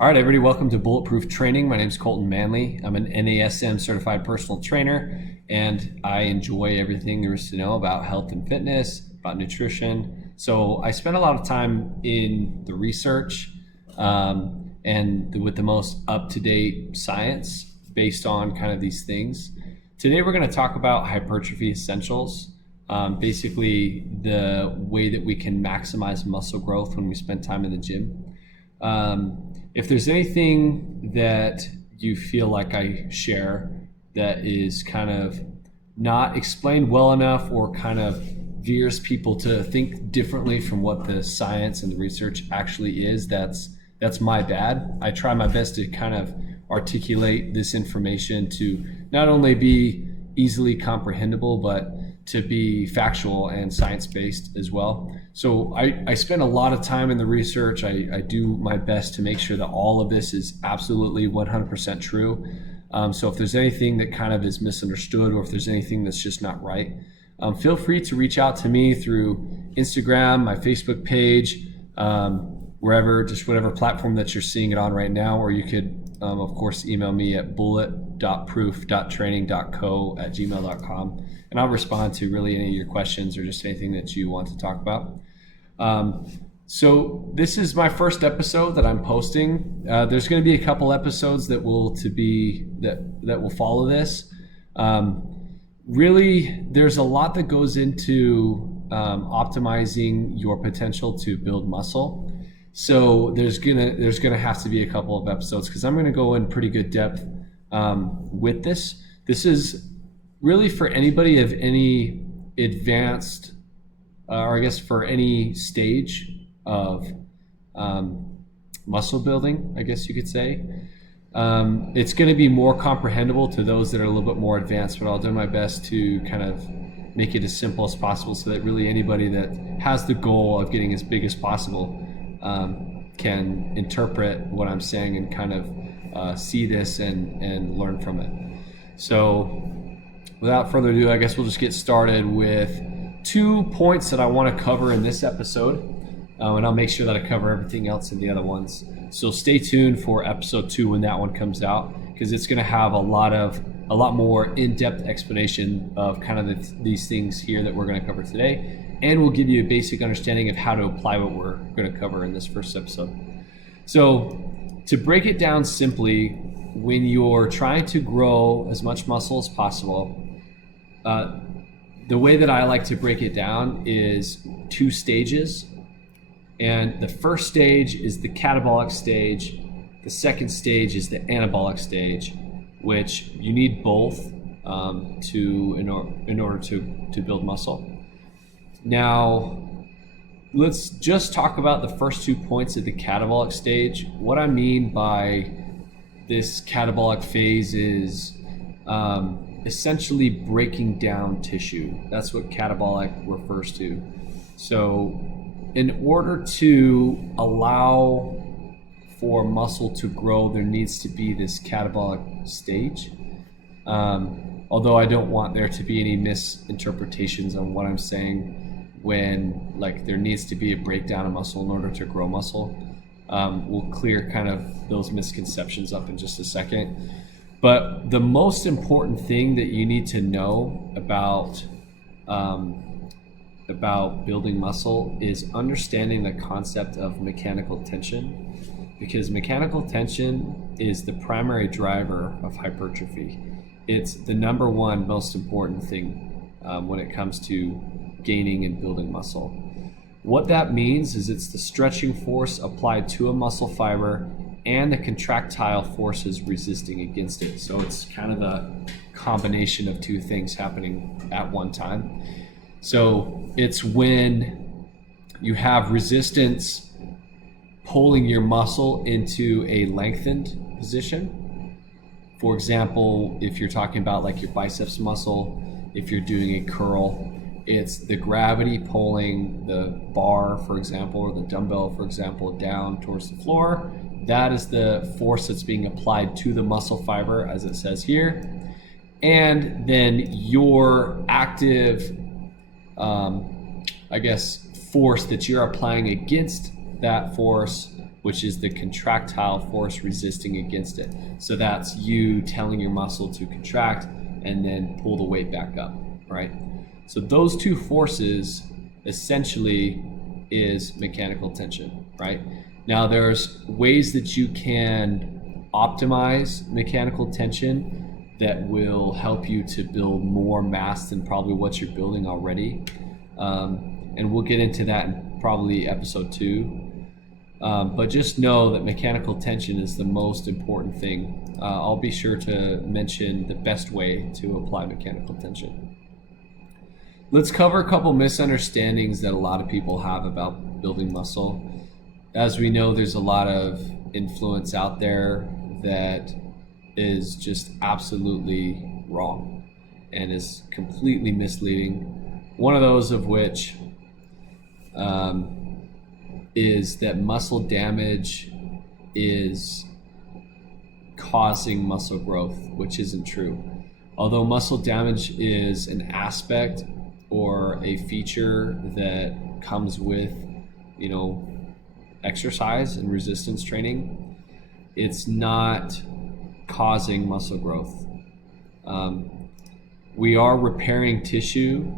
All right, everybody, welcome to Bulletproof Training. My name is Colton Manley. I'm an NASM certified personal trainer, and I enjoy everything there is to know about health and fitness, about nutrition. So I spend a lot of time in the research and with the most up-to-date science based on kind of these things. Today, we're going to talk about Hypertrophy Essentials, basically the way that we can maximize muscle growth when we spend time in the gym. If there's anything that you feel like I share that is kind of not explained well enough or kind of veers people to think differently from what the science and the research actually is, that's my bad. I try my best to kind of articulate this information to not only be easily comprehensible, but to be factual and science-based as well. So I spend a lot of time in the research. I do my best to make sure that all of this is absolutely 100% true. So if there's anything that kind of is misunderstood or if there's anything that's just not right, feel free to reach out to me through Instagram, my Facebook page, wherever, just whatever platform that you're seeing it on right now, or you could, of course, email me at bullet.proof.training.co@gmail.com, and I'll respond to really any of your questions or just anything that you want to talk about. So this is my first episode that I'm posting. There's going to be a couple episodes that will follow this. Really, there's a lot that goes into optimizing your potential to build muscle. So there's gonna have to be a couple of episodes because I'm gonna go in pretty good depth with this. This is really for anybody of any advanced, or I guess for any stage of muscle building, I guess you could say. It's going to be more comprehensible to those that are a little bit more advanced, but I'll do my best to kind of make it as simple as possible so that really anybody that has the goal of getting as big as possible can interpret what I'm saying and kind of see this and learn from it. So without further ado, I guess we'll just get started with 2 points that I want to cover in this episode, and I'll make sure that I cover everything else in the other ones. So stay tuned for episode 2 when that one comes out, because it's going to have a lot more in-depth explanation of kind of these things here that we're going to cover today, and we'll give you a basic understanding of how to apply what we're going to cover in this first episode. So to break it down simply, when you're trying to grow as much muscle as possible, the way that I like to break it down is 2 stages. And the first stage is the catabolic stage. The second stage is the anabolic stage, which you need both in order to build muscle. Now, let's just talk about the first 2 points at the catabolic stage. What I mean by this catabolic phase is essentially breaking down tissue. That's what catabolic refers to. So in order to allow for muscle to grow, there needs to be this catabolic stage. Although I don't want there to be any misinterpretations on what I'm saying when there needs to be a breakdown of muscle in order to grow muscle. We'll clear kind of those misconceptions up in just a second. But the most important thing that you need to know about building muscle is understanding the concept of mechanical tension, because mechanical tension is the primary driver of hypertrophy. It's the number one most important thing when it comes to gaining and building muscle. What that means is it's the stretching force applied to a muscle fiber and the contractile forces resisting against it. So it's kind of a combination of 2 things happening at one time. So it's when you have resistance pulling your muscle into a lengthened position. For example, if you're talking about your biceps muscle, if you're doing a curl, it's the gravity pulling the bar, for example, or the dumbbell, for example, down towards the floor. That is the force that's being applied to the muscle fiber, as it says here. And then your active force that you're applying against that force which is the contractile force resisting against it. So that's you telling your muscle to contract and then pull the weight back up, right? So those two forces essentially is mechanical tension, right? Now there's ways that you can optimize mechanical tension that will help you to build more mass than probably what you're building already. And we'll get into that in probably episode 2. But just know that mechanical tension is the most important thing. I'll be sure to mention the best way to apply mechanical tension. Let's cover a couple misunderstandings that a lot of people have about building muscle. As we know, there's a lot of influence out there that is just absolutely wrong and is completely misleading. One of those of which is that muscle damage is causing muscle growth, which isn't true. Although muscle damage is an aspect or a feature that comes with, exercise and resistance training, it's not causing muscle growth. We are repairing tissue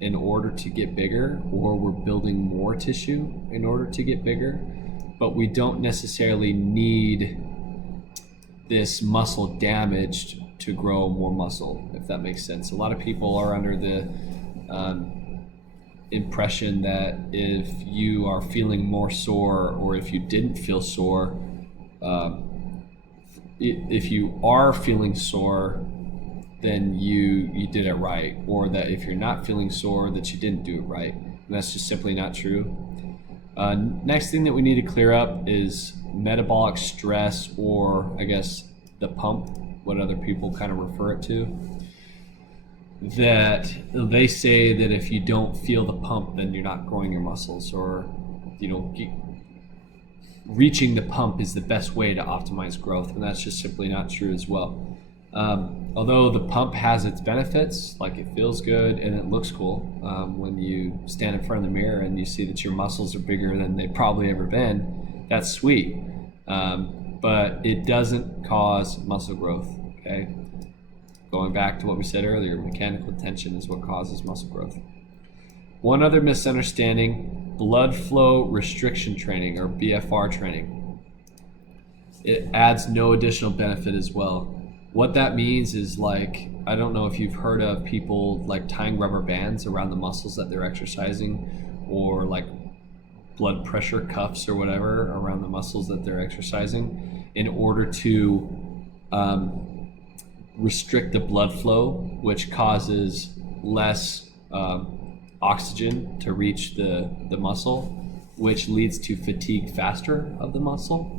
in order to get bigger, or we're building more tissue in order to get bigger, but we don't necessarily need this muscle damaged to grow more muscle, if that makes sense. A lot of people are under the impression that if you are feeling more sore, or if you didn't feel sore, if you are feeling sore, then you did it right, or that if you're not feeling sore, that you didn't do it right. And that's just simply not true. Next thing that we need to clear up is metabolic stress, or I guess the pump, what other people kind of refer it to. That they say that if you don't feel the pump, then you're not growing your muscles, or reaching the pump is the best way to optimize growth, and that's just simply not true as well. Although the pump has its benefits, like it feels good and it looks cool when you stand in front of the mirror and you see that your muscles are bigger than they've probably ever been, that's sweet. But it doesn't cause muscle growth, okay? Going back to what we said earlier, mechanical tension is what causes muscle growth. One other misunderstanding, blood flow restriction training, or BFR training. It adds no additional benefit as well. What that means is, like, I don't know if you've heard of people like tying rubber bands around the muscles that they're exercising, or like blood pressure cuffs or whatever around the muscles that they're exercising, in order to restrict the blood flow, which causes less oxygen to reach the muscle, which leads to fatigue faster of the muscle.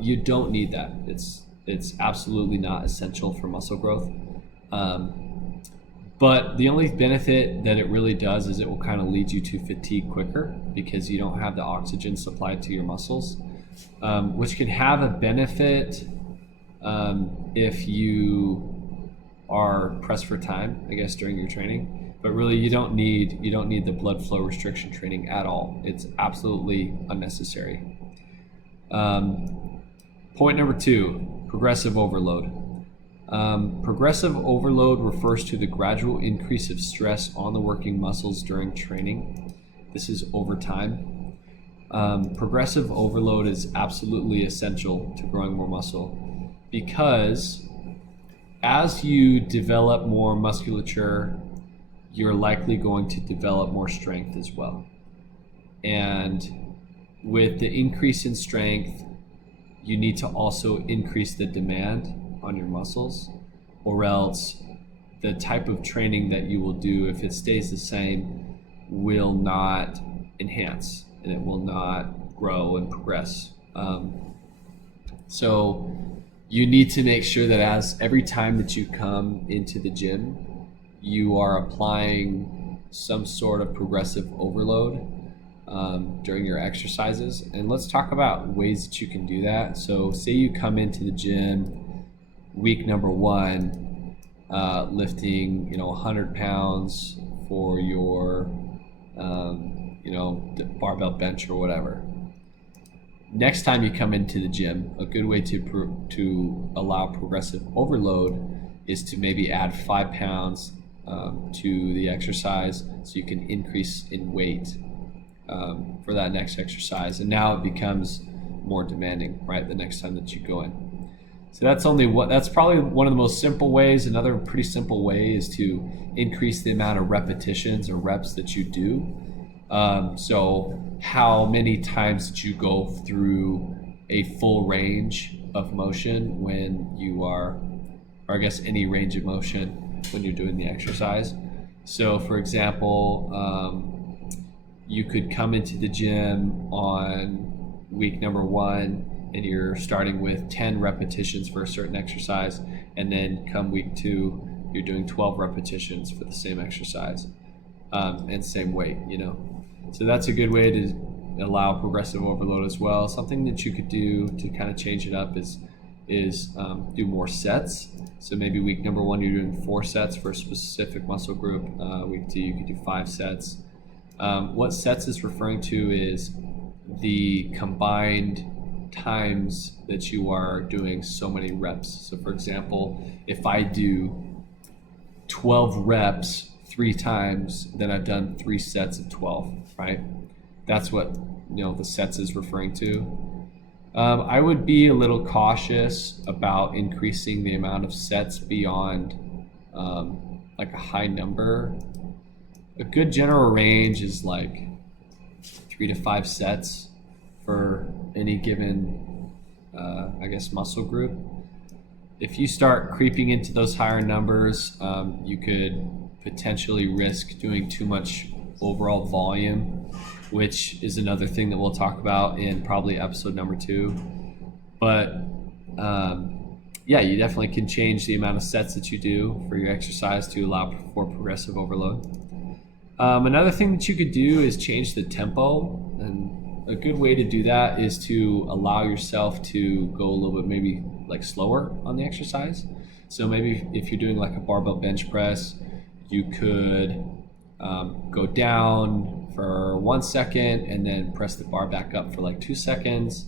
You don't need that. It's absolutely not essential for muscle growth. But the only benefit that it really does is it will kind of lead you to fatigue quicker, because you don't have the oxygen supplied to your muscles, which can have a benefit if you are pressed for time, I guess, during your training. But really, you don't need the blood flow restriction training at all. It's absolutely unnecessary. Point number 2, progressive overload. Progressive overload refers to the gradual increase of stress on the working muscles during training. This is over time. Progressive overload is absolutely essential to growing more muscle, because as you develop more musculature, you're likely going to develop more strength as well. And with the increase in strength, you need to also increase the demand on your muscles, or else the type of training that you will do, if it stays the same, will not enhance, and it will not grow and progress. So you need to make sure that as every time that you come into the gym, you are applying some sort of progressive overload during your exercises. And let's talk about ways that you can do that. So say you come into the gym week number 1, lifting 100 pounds for your the barbell bench or whatever. next time you come into the gym, a good way to allow progressive overload is to maybe add 5 pounds to the exercise, so you can increase in weight for that next exercise. And now it becomes more demanding, right, the next time that you go in. So that's probably one of the most simple ways. Another pretty simple way is to increase the amount of repetitions or reps that you do. So how many times did you go through a full range of motion when you are, or I guess any range of motion when you're doing the exercise? So for example, you could come into the gym on week number 1 and you're starting with 10 repetitions for a certain exercise, and then come week 2 you're doing 12 repetitions for the same exercise and same weight, So that's a good way to allow progressive overload as well. Something that you could do to kind of change it up is do more sets. So maybe week number 1 you're doing 4 sets for a specific muscle group. Week 2 you could do 5 sets. What sets is referring to is the combined times that you are doing so many reps. So for example, if I do 12 reps 3 times, then I've done 3 sets of 12, right? That's what the sets is referring to. I would be a little cautious about increasing the amount of sets beyond like a high number. A good general range is like 3 to 5 sets for any given, muscle group. If you start creeping into those higher numbers, you could potentially risk doing too much overall volume, which is another thing that we'll talk about in probably episode number 2. But you definitely can change the amount of sets that you do for your exercise to allow for progressive overload. Another thing that you could do is change the tempo, and a good way to do that is to allow yourself to go a little bit maybe like slower on the exercise. So maybe if you're doing like a barbell bench press, you could go down for 1 second and then press the bar back up for like 2 seconds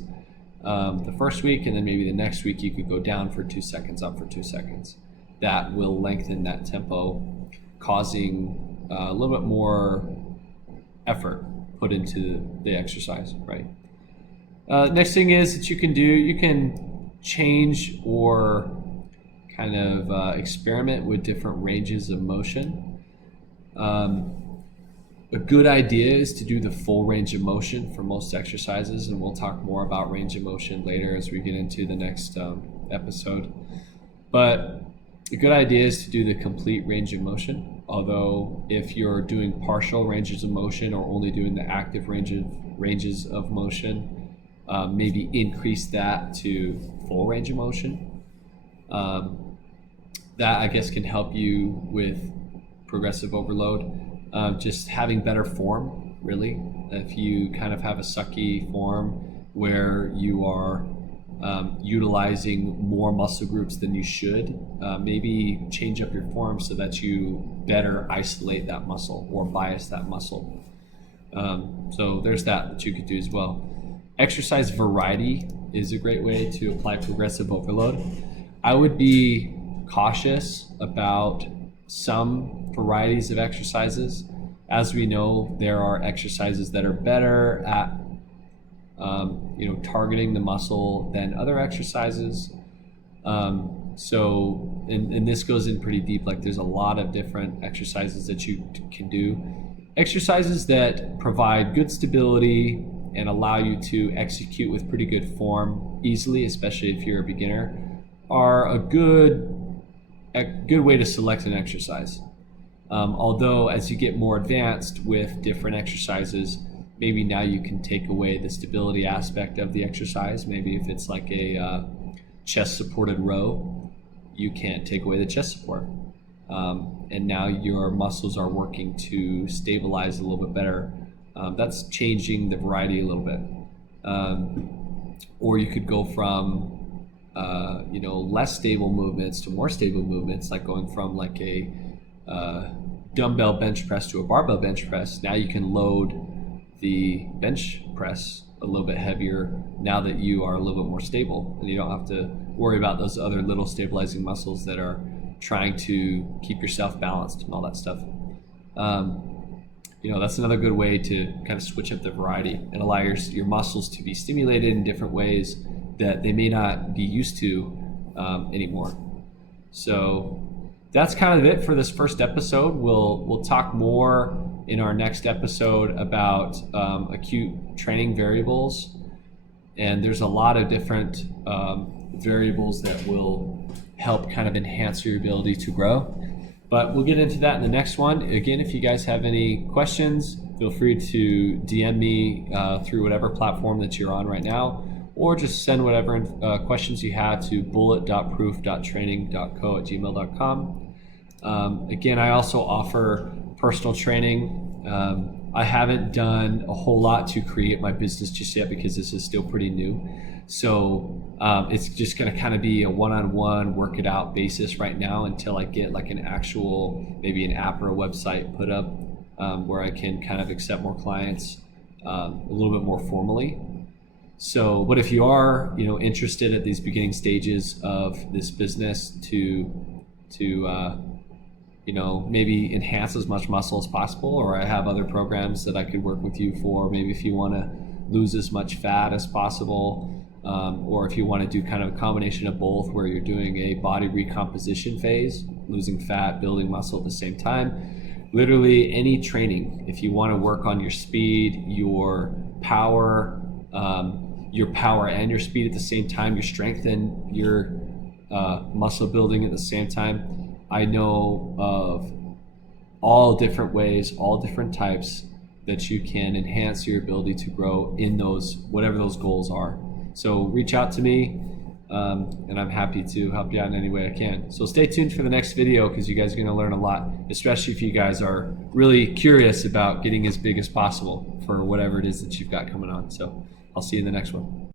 the first week, and then maybe the next week you could go down for 2 seconds, up for 2 seconds. That will lengthen that tempo, causing a little bit more effort put into the exercise, right? Next thing is that you can change or kind of experiment with different ranges of motion. A good idea is to do the full range of motion for most exercises, and we'll talk more about range of motion later as we get into the next episode. But a good idea is to do the complete range of motion. Although if you're doing partial ranges of motion or only doing the active ranges of motion, maybe increase that to full range of motion. That I guess can help you with progressive overload. Just having better form, really. If you kind of have a sucky form where you are utilizing more muscle groups than you should, maybe change up your form so that you better isolate that muscle or bias that muscle. So there's that you could do as well. Exercise variety is a great way to apply progressive overload. I would be cautious about some varieties of exercises. As we know, there are exercises that are better at targeting the muscle than other exercises. And this goes in pretty deep. Like there's a lot of different exercises that you can do. Exercises that provide good stability and allow you to execute with pretty good form easily, especially if you're a beginner, are a good way to select an exercise. Although as you get more advanced with different exercises, maybe now you can take away the stability aspect of the exercise. Maybe if it's like a chest supported row, you can't take away the chest support. And now your muscles are working to stabilize a little bit better. That's changing the variety a little bit. Or you could go from less stable movements to more stable movements, like going from like a dumbbell bench press to a barbell bench press. Now you can load the bench press a little bit heavier now that you are a little bit more stable, and you don't have to worry about those other little stabilizing muscles that are trying to keep yourself balanced and all that stuff. That's another good way to kind of switch up the variety and allow your muscles to be stimulated in different ways that they may not be used to anymore. So that's kind of it for this first episode. We'll talk more in our next episode about acute training variables, and there's a lot of different variables that will help kind of enhance your ability to grow. But we'll get into that in the next one. Again, if you guys have any questions, feel free to DM me through whatever platform that you're on right now, or just send whatever questions you have to bullet.proof.training.co@gmail.com. Again, I also offer personal training. I haven't done a whole lot to create my business just yet because this is still pretty new. So it's just going to kind of be a one-on-one work it out basis right now until I get like an actual, maybe an app or a website put up where I can kind of accept more clients a little bit more formally. So, but if you are, interested at these beginning stages of this business to maybe enhance as much muscle as possible, or I have other programs that I could work with you for, maybe if you want to lose as much fat as possible, or if you want to do kind of a combination of both where you're doing a body recomposition phase, losing fat, building muscle at the same time. Literally any training, if you want to work on your speed, your power and your speed at the same time, your strength and your muscle building at the same time. I know of all different ways, all different types that you can enhance your ability to grow in those, whatever those goals are. So reach out to me, and I'm happy to help you out in any way I can. So stay tuned for the next video because you guys are going to learn a lot, especially if you guys are really curious about getting as big as possible for whatever it is that you've got coming on. So I'll see you in the next one.